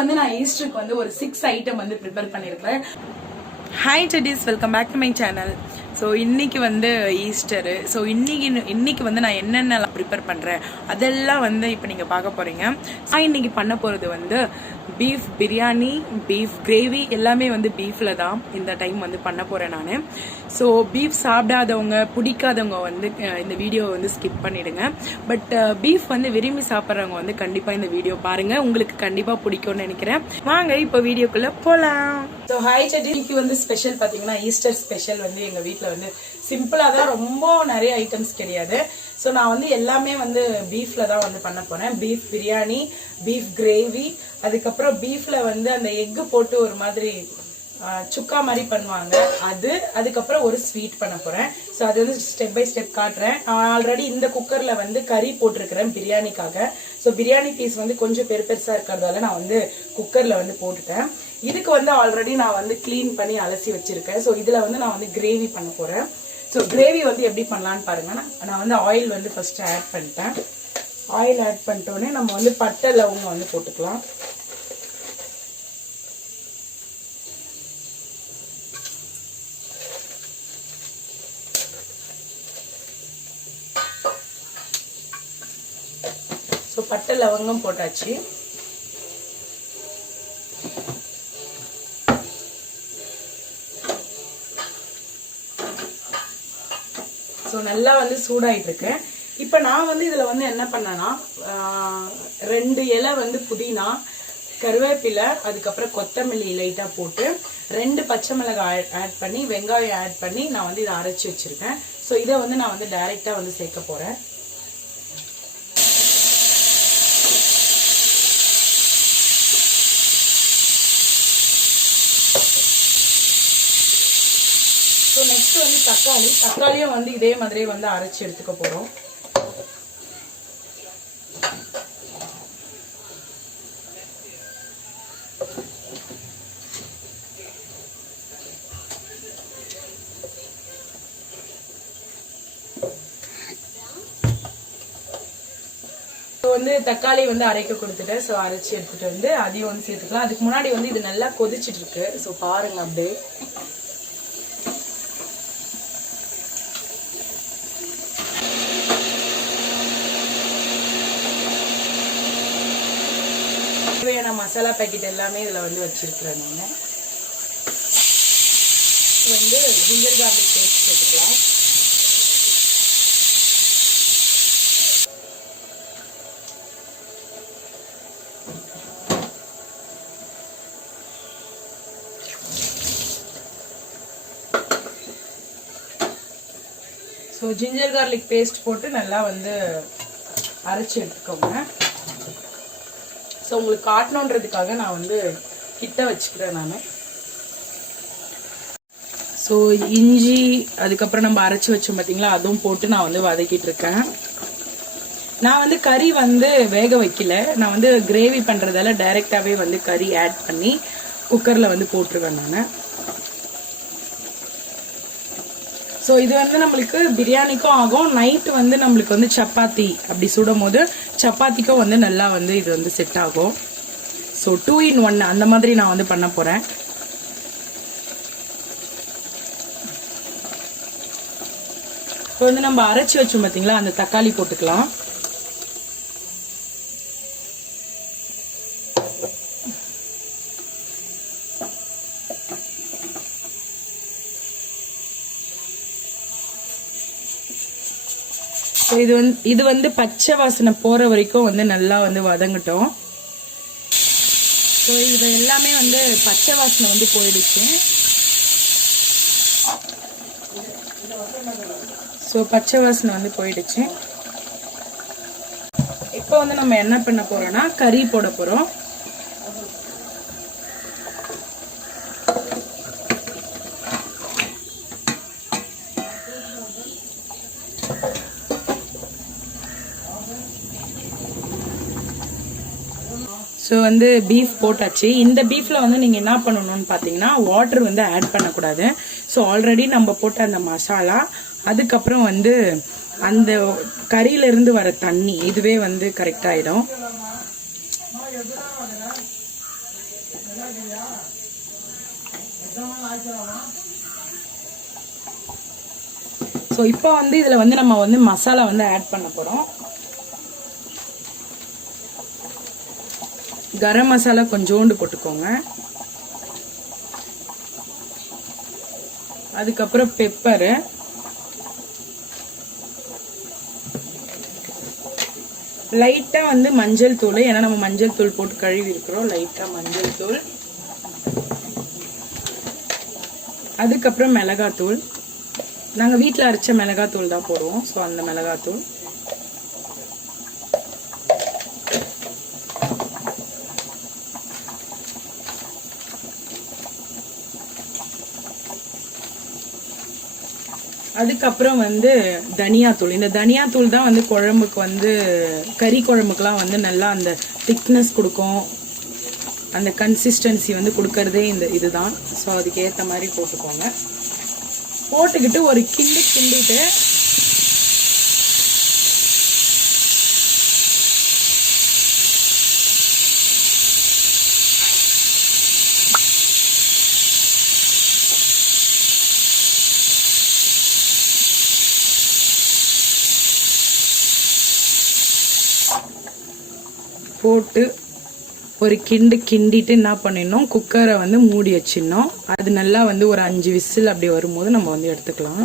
வந்து நான் ஈஸ்டருக்கு வந்து ஒரு 6 ஐட்டம் வந்து ப்ரிப்பேர் பண்ணியிருக்கேன். Hi teddies, welcome back to my channel. So இன்றைக்கி வந்து ஈஸ்டரு. ஸோ இன்றைக்கி வந்து நான் என்னென்னலாம் ப்ரிப்பேர் பண்ணுறேன் அதெல்லாம் வந்து இப்போ நீங்கள் பார்க்க போகிறீங்க. நான் இன்றைக்கி பண்ண போகிறது வந்து பீஃப் பிரியாணி, பீஃப் கிரேவி, எல்லாமே வந்து பீஃபில் தான் இந்த டைம் வந்து பண்ண போகிறேன் நான். ஸோ பீஃப் சாப்பிடாதவங்க, பிடிக்காதவங்க வந்து இந்த வீடியோவை வந்து ஸ்கிப் பண்ணிவிடுங்க. பட் பீஃப் வந்து விரும்பி சாப்பிட்றவங்க வந்து கண்டிப்பாக இந்த வீடியோ பாருங்கள், உங்களுக்கு கண்டிப்பாக பிடிக்கும்னு நினைக்கிறேன். வாங்க இப்போ வீடியோக்குள்ளே போகலாம். ஸோ ஹாய் சட்டி, இன்னைக்கு வந்து ஸ்பெஷல் பார்த்தீங்கன்னா ஈஸ்டர் ஸ்பெஷல் வந்து எங்கள் வீட்டில் வந்து சிம்பிளாக தான், ரொம்ப நிறைய ஐட்டம்ஸ் கிடையாது. ஸோ நான் வந்து எல்லாமே வந்து பீஃபில் தான் வந்து பண்ண போகிறேன். பீஃப் பிரியாணி, பீஃப் கிரேவி, அதுக்கப்புறம் பீஃபில் வந்து அந்த எக்கு போட்டு ஒரு மாதிரி சுக்கா மாதிரி பண்ணுவாங்க அது, அதுக்கப்புறம் ஒரு ஸ்வீட் பண்ண போகிறேன். ஸோ அது வந்து ஸ்டெப் பை ஸ்டெப் காட்டுறேன். ஆல்ரெடி இந்த குக்கரில் வந்து கறி போட்டிருக்கிறேன் பிரியாணிக்காக. ஸோ பிரியாணி பீஸ் வந்து கொஞ்சம் பெருசாக இருக்கிறதால நான் வந்து குக்கரில் வந்து போட்டுட்டேன். இதுக்கு வந்து ஆல்ரெடி நான் வந்து க்ளீன் பண்ணி அலசி வச்சிருக்கேன். ஸோ இதில் வந்து நான் வந்து கிரேவி பண்ண போகிறேன். ஸோ கிரேவி வந்து எப்படி பண்ணலான்னு பாருங்க. நான் வந்து ஆயில் வந்து ஃபர்ஸ்ட் ஆட் பண்ணிட்டேன். ஆயில் ஆட் பண்ணிட்டோன்னே நம்ம வந்து பட்டை லவங்கம் வந்து போட்டுக்கலாம். ஸோ பட்டை லவங்கம் போட்டாச்சு. ஸோ நல்லா வந்து சூடாயிட்டு இருக்கு. இப்போ நான் வந்து இதில் வந்து என்ன பண்ணேன்னா 2 இலை வந்து புதினா, கருவேப்பிலை, அதுக்கப்புறம் கொத்தமல்லி லைட்டாக போட்டு 2 பச்சை மிளகாய் ஆட் பண்ணி, வெங்காயம் ஆட் பண்ணி நான் வந்து இதை அரைச்சி வச்சுருக்கேன். ஸோ இதை வந்து நான் வந்து டைரெக்டாக வந்து சேர்க்க போகிறேன். ஸோ நெக்ஸ்ட் வந்து தக்காளியும் வந்து இதே மாதிரியே வந்து அரைச்சி எடுத்துக்க போகிறோம். வந்து தக்காளி வந்து அரைக்க கொடுத்துட்டேன். ஸோ அரைச்சி எடுத்துட்டு வந்து அதையும் வந்து சேர்த்துக்கலாம். அதுக்கு முன்னாடி வந்து இது நல்லா கொதிச்சுட்டு இருக்கு. ஸோ பாருங்க அப்படியே. தேவையான மசாலா பேக்கெட் எல்லாமே இதில் வந்து வச்சிருக்கிறேன். நான் வந்து ஜிஞ்சர் கார்லிக் பேஸ்ட் சேர்த்துக்கலாம். ஸோ ஜிஞ்சர் கார்லிக் பேஸ்ட் போட்டு நல்லா வந்து அரைச்சி எடுத்துக்கோங்க. ஸோ உங்களுக்கு காட்டணுன்றதுக்காக நான் வந்து கிட்ட வச்சுக்கிறேன் நான். ஸோ இஞ்சி, அதுக்கப்புறம் நம்ம அரைச்சி வச்சோம் பார்த்தீங்களா, அதுவும் போட்டு நான் வந்து வதக்கிட்டு இருக்கேன். நான் வந்து கறி வந்து வேக வைக்கல, நான் வந்து கிரேவி பண்ணுறதால டைரெக்டாகவே வந்து கறி ஆட் பண்ணி குக்கரில் வந்து போட்டுருவேன் நான். ஸோ இது வந்து நம்மளுக்கு பிரியாணிக்கும் ஆகும். நைட்டு வந்து நம்மளுக்கு வந்து சப்பாத்தி அப்படி சுடும் போது சப்பாத்திக்கும் வந்து நல்லா வந்து இது வந்து செட் ஆகும். ஸோ 2 in 1 அந்த மாதிரி நான் வந்து பண்ண போகிறேன். இப்போ வந்து நம்ம அரைச்சி வச்சோம் பார்த்தீங்களா, அந்த தக்காளி போட்டுக்கலாம். இது வந்து பச்சை வாசனை போற வரைக்கும் வந்து நல்லா வந்து வதங்கட்டும். ஸோ இது எல்லாமே வந்து பச்சை வாசனை வந்து போயிடுச்சு. ஸோ பச்சை வாசனை வந்து போயிடுச்சு. இப்போ வந்து நம்ம என்ன பண்ண போறோம்னா கறி போட போறோம். ஸோ வந்து பீஃப் போட்டாச்சு. இந்த பீஃபில் வந்து நீங்கள் என்ன பண்ணணும்னு பார்த்தீங்கன்னா வாட்டர் வந்து ஆட் பண்ணக்கூடாது. ஸோ ஆல்ரெடி நம்ம போட்ட அந்த மசாலா, அதுக்கப்புறம் வந்து அந்த கறியிலிருந்து வர தண்ணி, இதுவே வந்து கரெக்டாகிடும். ஸோ இப்போ வந்து இதில் வந்து நம்ம வந்து மசாலா வந்து ஆட் பண்ண போகிறோம். கரம் மசாலா கொஞ்சோண்டு போட்டுக்கோங்க. அதுக்கப்புறம் பெப்பரு, லைட்டா வந்து மஞ்சள் தூள், ஏன்னா நம்ம மஞ்சள் தூள் போட்டு கழுவி இருக்கிறோம். லைட்டா மஞ்சள் தூள், அதுக்கப்புறம் மிளகாத்தூள். நாங்கள் வீட்டில் அரைச்ச மிளகாத்தூள் தான் போடுவோம். ஸோ அந்த மிளகாத்தூள், அதுக்கப்புறம் வந்து தனியாத்தூள். இந்த தனியாத்தூள் தான் வந்து குழம்புக்கு வந்து கறி குழம்புக்கெலாம் வந்து நல்லா அந்த திக்னஸ் கொடுக்கும், அந்த கன்சிஸ்டன்சி வந்து கொடுக்கறதே இந்த இதுதான். ஸோ அதுக்கு ஏற்ற மாதிரி போட்டுக்கோங்க. போட்டுக்கிட்டு ஒரு கிண்டிட்டு போட்டு ஒரு கிண்டிட்டு என்ன பண்ணிடணும், குக்கரை வந்து மூடி வச்சிடணும். அது நல்லா வந்து ஒரு 5 விசில் அப்படி வரும்போது நம்ம வந்து எடுத்துக்கலாம்.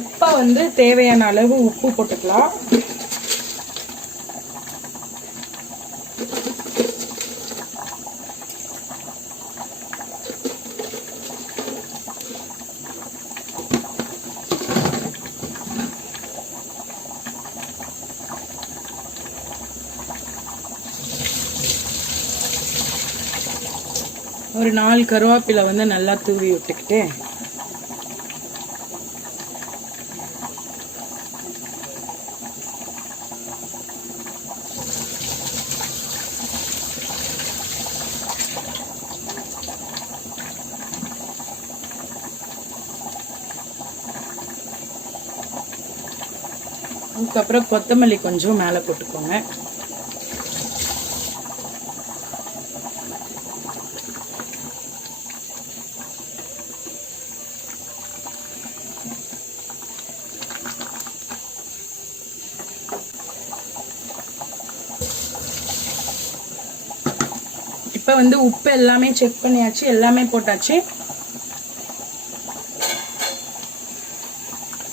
உப்பை வந்து தேவையான அளவு உப்பு போட்டுக்கலாம். ஒரு 4 கருவேப்பிலை வந்து நல்லா தூவி விட்டுக்கிட்டு அதுக்கப்புறம் கொத்தமல்லி கொஞ்சம் மேலே போட்டுக்கோங்க. இப்போ வந்து உப்பு எல்லாமே செக் பண்ணியாச்சு, எல்லாமே போட்டாச்சு.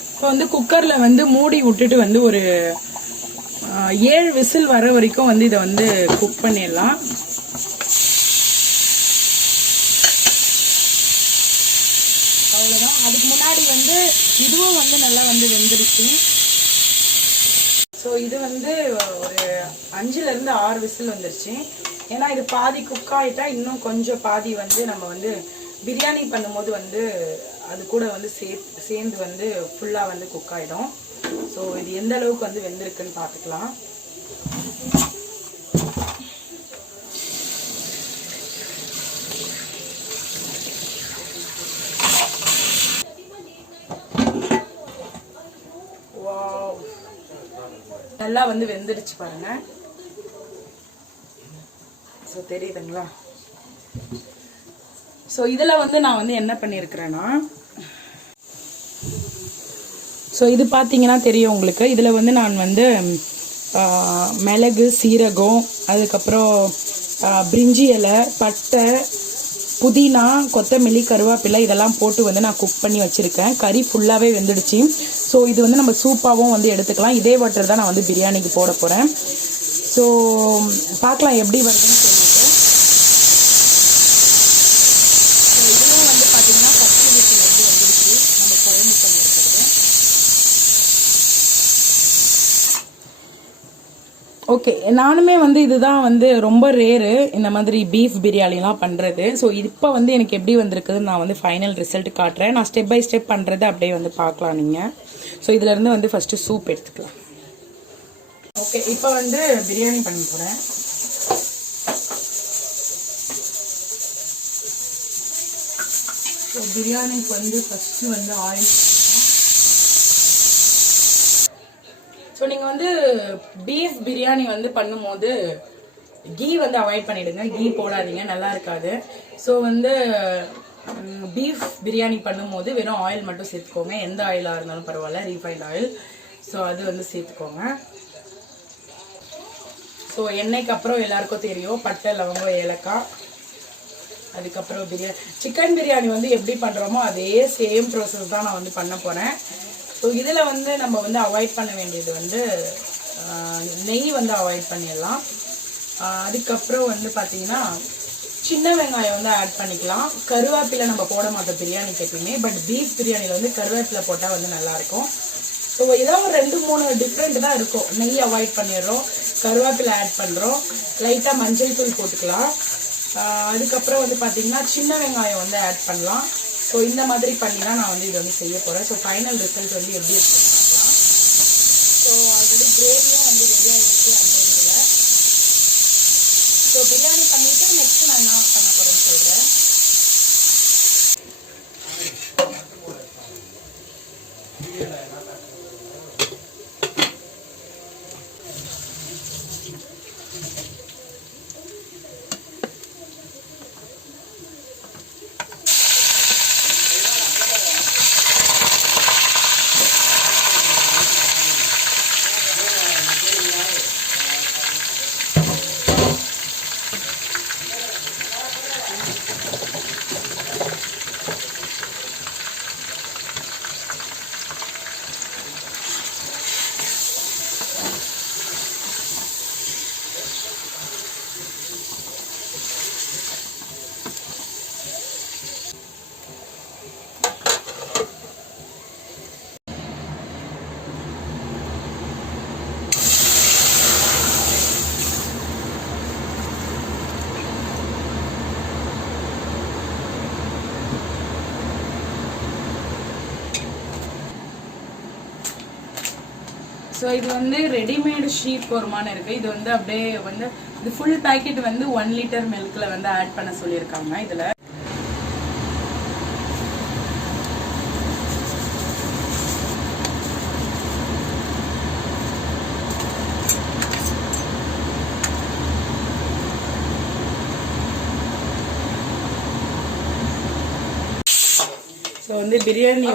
இப்போ வந்து குக்கரில் வந்து மூடி விட்டுட்டு வந்து ஒரு 7 விசில் வர வரைக்கும் வந்து இதை வந்து குக் பண்ணிடலாம். அவ்வளோதான். அதுக்கு முன்னாடி வந்து இதுவும் வந்து நல்லா வந்து வெந்துருச்சு. ஸோ இது வந்து ஒரு 5லேருந்து 6 விசில் வந்துருச்சு. ஏன்னா இது பாதி குக் ஆகிட்டா இன்னும் கொஞ்சம் பாதி வந்து நம்ம வந்து பிரியாணி பண்ணும்போது வந்து அது கூட வந்து சேர்ந்து வந்து ஃபுல்லாக வந்து குக் ஆகிடும். ஸோ இது எந்த அளவுக்கு வந்து வெந்திருக்குன்னு பார்த்துக்கலாம். நல்லா வந்து வெந்துடுச்சு பாருங்க. ஸோ தெரியுதுங்களா? ஸோ இதில் வந்து நான் வந்து என்ன பண்ணியிருக்கிறேன்னா, ஸோ இது பார்த்தீங்கன்னா தெரியும் உங்களுக்கு. இதில் வந்து நான் வந்து மிளகு, சீரகம், அதுக்கப்புறம் பிரிஞ்சி இலை, பட்டை, புதினா, கொத்தமல்லி, கருவேப்பிலை இதெல்லாம் போட்டு வந்து நான் குக் பண்ணி வச்சுருக்கேன். கறி ஃபுல்லாகவே வெந்துடுச்சு. ஸோ இது வந்து நம்ம சூப்பாகவும் வந்து எடுத்துக்கலாம். இதே வாட்டர் தான் நான் வந்து பிரியாணிக்கு போட போகிறேன். ஸோ பார்க்கலாம் எப்படி வருதுன்னு சொல்லிட்டு. ஸோ இதெல்லாம் வந்து பார்த்தீங்கன்னா 10 விசில் வந்து வந்துடுச்சு நம்ம குழம்பு பண்ணியிருக்கிறது. ஓகே, நானுமே வந்து இதுதான் வந்து ரொம்ப ரேரு இந்த மாதிரி பீஃப் பிரியாணிலாம் பண்ணுறது. ஸோ இப்போ வந்து எனக்கு எப்படி வந்திருக்குதுன்னு நான் வந்து ஃபைனல் ரிசல்ட் காட்டுறேன். நான் ஸ்டெப் பை ஸ்டெப் பண்ணுறது அப்படியே வந்து பார்க்கலாம் நீங்கள். ஸோ இதிலேருந்து வந்து ஃபஸ்ட்டு சூப் எடுத்துக்கலாம். ஓகே, இப்போ வந்து பிரியாணி பண்ண போகிறேன். ஸோ பிரியாணிக்கு வந்து ஃபஸ்ட்டு வந்து ஆயில். ஸோ நீங்கள் வந்து பீஃப் பிரியாணி வந்து பண்ணும்போது கீ வந்து அவாய்ட் பண்ணிடுங்க, கீ போடாதீங்க, நல்லா இருக்காது. ஸோ வந்து பீஃப் பிரியாணி பண்ணும்போது வெறும் ஆயில் மட்டும் சேர்த்துக்கோங்க, எந்த ஆயிலாக இருந்தாலும் பரவாயில்ல, ரீஃபைண்ட் ஆயில். ஸோ அது வந்து சேர்த்துக்கோங்க. ஸோ எண்ணெய்க்கு அப்புறம் எல்லாருக்கும் தெரியும் பட்டை, லவங்கம், ஏலக்காய். அதுக்கப்புறம் சிக்கன் பிரியாணி வந்து எப்படி பண்ணுறோமோ அதே சேம் ப்ராசஸ் தான் நான் வந்து பண்ண போகிறேன். ஸோ இதில் வந்து நம்ம வந்து அவாய்ட் பண்ண வேண்டியது வந்து நெய் வந்து அவாய்ட் பண்ணிடலாம். அதுக்கப்புறம் வந்து பார்த்தீங்கன்னா சின்ன வெங்காயம் வந்து ஆட் பண்ணிக்கலாம். கருவேப்பிலை நம்ம போட மாட்டோம் பிரியாணிக்கு எப்பயுமே, பட் பீஃப் பிரியாணியில் வந்து கருவேப்பிலை போட்டால் வந்து நல்லாயிருக்கும். ஸோ ஏதாவது ஒரு 2-3 டிஃப்ரெண்ட் தான் இருக்கும். நெய் அவாய்ட் பண்ணிடுறோம், கருவேப்பிலை ஆட் பண்ணுறோம், லைட்டாக மஞ்சள் தூள் போட்டுக்கலாம். அதுக்கப்புறம் வந்து பார்த்தீங்கன்னா சின்ன வெங்காயம் வந்து ஆட் பண்ணலாம். ஸோ இந்த மாதிரி பண்ணி தான் நான் வந்து இதை வந்து செய்ய போகிறேன். ஸோ ஃபைனல் ரிசல்ட் வந்து எப்படி இருக்குன்னு பார்க்கலாம். ஸோ ஆல்ரெடி கிரேவியும் வந்து ரெடியாக இருக்குது அந்த இதில். ஸோ பிரியாணி பண்ணிவிட்டு நெக்ஸ்ட் நான் என்ன பண்ண போகிறேன்னு சொல்கிறேன். ஸோ இது வந்து ரெடிமேடு ஷீப் கோர்மான்னு இருக்குது. இது வந்து அப்படியே வந்து இது ஃபுல் பேக்கெட் வந்து 1 லிட்டர் மில்கில் வந்து ஆட் பண்ண சொல்லியிருக்காங்க. இதில் ஸோ வந்து பிரியாணி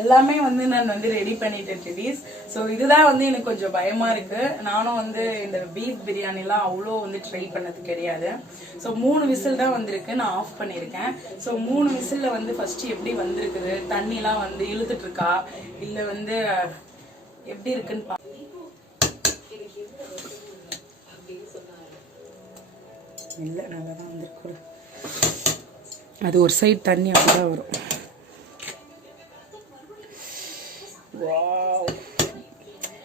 எல்லாமே வந்து நான் வந்து ரெடி பண்ணிட்டேன் ட்ரெடிஸ். ஸோ இதுதான் வந்து எனக்கு கொஞ்சம் பயமா இருக்கு. நானும் வந்து இந்த பீஃப் பிரியாணிலாம் அவ்வளோ வந்து ட்ரை பண்ணது கிடையாது. ஸோ 3 விசில் தான் வந்திருக்கு, நான் ஆஃப் பண்ணியிருக்கேன். ஸோ 3 விசில்ல வந்து ஃபர்ஸ்ட் எப்படி வந்திருக்குது, தண்ணிலாம் வந்து இழுத்துட்டு இருக்கா இல்லை வந்து எப்படி இருக்குன்னு இல்லை, நல்லா தான் வந்திருக்கு. அது ஒரு சைடு தண்ணி அப்படிதான் வரும்.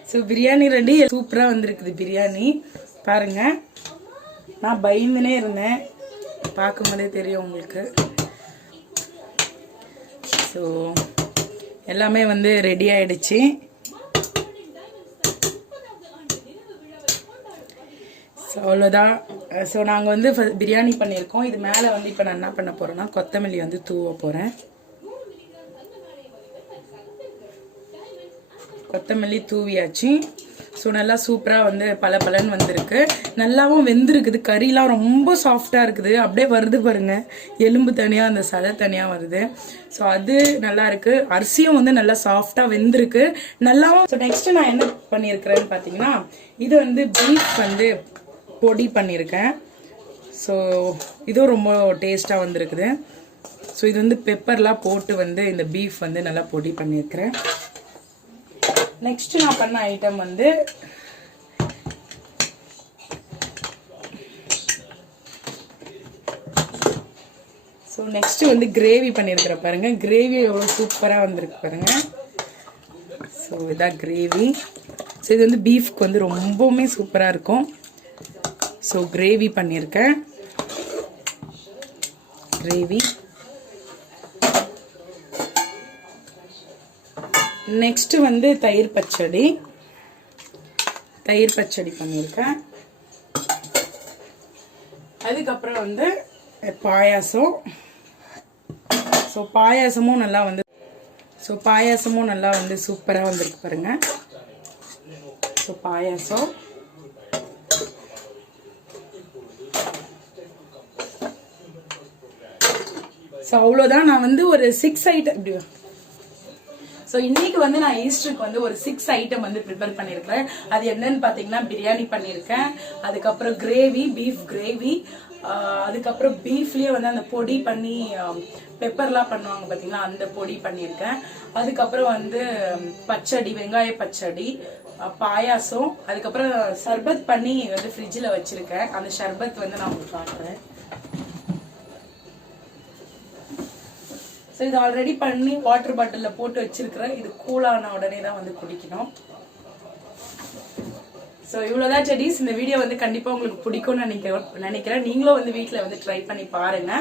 ஸோ பிரியாணி ரெடி, சூப்பராக வந்திருக்குது பிரியாணி. பாருங்க, நான் பயந்துனே இருந்தேன், பார்க்கும்போதே தெரியும் உங்களுக்கு. ஸோ எல்லாமே வந்து ரெடி ஆயிடுச்சு. ஸோ அவ்வளோதான். ஸோ நாங்கள் வந்து பிரியாணி பண்ணியிருக்கோம். இது மேலே வந்து இப்போ நான் என்ன பண்ண போகிறேன்னா கொத்தமல்லி வந்து தூவ போகிறேன். கொத்தமல்லி தூவியாச்சு. ஸோ நல்லா சூப்பராக வந்து பலன்னு வந்திருக்கு, நல்லாவும் வெந்திருக்குது. கறிலாம் ரொம்ப சாஃப்டாக இருக்குது, அப்படியே வருது பாருங்க, எலும்பு தனியாக அந்த சதை தனியாக வருது. ஸோ அது நல்லா இருக்கு. அரிசியும் வந்து நல்லா சாஃப்டாக வெந்திருக்கு, நல்லாவும். ஸோ நெக்ஸ்ட் நான் என்ன பண்ணியிருக்கிறேன்னு பார்த்தீங்கன்னா இது வந்து பீஃப் வந்து பொடி பண்ணியிருக்கேன். ஸோ இதுவும் ரொம்ப டேஸ்ட்டாக வந்திருக்குது. ஸோ இது வந்து பெப்பர்லாம் போட்டு வந்து இந்த பீஃப் வந்து நல்லா பொடி பண்ணியிருக்கிறேன். நெக்ஸ்ட் நான் பண்ண ஐட்டம் வந்து ஸோ நெக்ஸ்ட் வந்து கிரேவி பண்ணியிருக்கிற பாருங்க, கிரேவி எவ்வளோ சூப்பராக வந்திருக்கு பாருங்க. ஸோ இதான் கிரேவி. ஸோ இது வந்து பீஃப்க்கு வந்து ரொம்பவுமே சூப்பராக இருக்கும். ஸோ கிரேவி பண்ணியிருக்கேன், கிரேவி. நெக்ஸ்ட் வந்து தயிர் பச்சடி பண்ணியிருக்கேன். அதுக்கப்புறம் வந்து பாயாசம். ஸோ பாயாசமும் நல்லா வந்து ஸோ பாயாசமும் நல்லா வந்து சூப்பராக வந்திருக்கு பாருங்க. ஸோ பாயாசம் ஸோ அவ்வளோதான். நான் வந்து ஒரு 6 ஐட்டம் இப்படி. ஸோ இன்னைக்கு வந்து நான் ஈஸ்டருக்கு வந்து ஒரு 6 ஐட்டம் வந்து ப்ரிப்பேர் பண்ணியிருக்கிறேன். அது என்னன்னு பார்த்தீங்கன்னா பிரியாணி பண்ணியிருக்கேன், அதுக்கப்புறம் கிரேவி, பீஃப் கிரேவி, அதுக்கப்புறம் பீஃப்லேயே வந்து அந்த பொடி பண்ணி பெப்பர்லாம் பண்ணுவாங்க பார்த்தீங்களா, அந்த பொடி பண்ணியிருக்கேன். அதுக்கப்புறம் வந்து பச்சடி, வெங்காய பச்சடி, பாயாசம், அதுக்கப்புறம் சர்பத் பண்ணி வந்து ஃப்ரிட்ஜில் வச்சிருக்கேன். அந்த சர்பத் வந்து நான் உங்களுக்கு காட்டுறேன். ஸோ இது ஆல்ரெடி பண்ணி வாட்டர் பாட்டிலில் போட்டு வச்சிருக்கிறேன். இது கூலான உடனே தான் வந்து குடிக்கணும். ஸோ இவ்வளோதான் செடிஸ். இந்த வீடியோ வந்து கண்டிப்பாக உங்களுக்கு பிடிக்கும்னு நினைக்கிறேன். நீங்களும் வந்து வீட்டில் வந்து ட்ரை பண்ணி பாருங்க.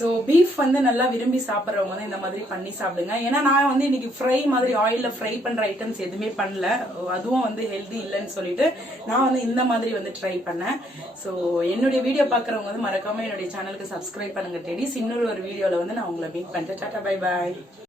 ஸோ பீஃப் வந்து நல்லா விரும்பி சாப்பிட்றவங்க வந்து இந்த மாதிரி பண்ணி சாப்பிடுங்க. ஏன்னா நான் வந்து இன்னைக்கு ஃப்ரை மாதிரி ஆயிலில் ஃப்ரை பண்ணுற ஐட்டம்ஸ் எதுவுமே பண்ணல, அதுவும் வந்து ஹெல்தி இல்லைன்னு சொல்லிட்டு நான் வந்து இந்த மாதிரி வந்து ட்ரை பண்ணேன். ஸோ என்னுடைய வீடியோ பார்க்குறவங்க வந்து மறக்காம என்னுடைய சேனலுக்கு சப்ஸ்கிரைப் பண்ணுங்க டெடிஸ். இன்னொரு வீடியோவில் வந்து நான் உங்களை மீட் பண்ணுறேன். Tata, bye bye.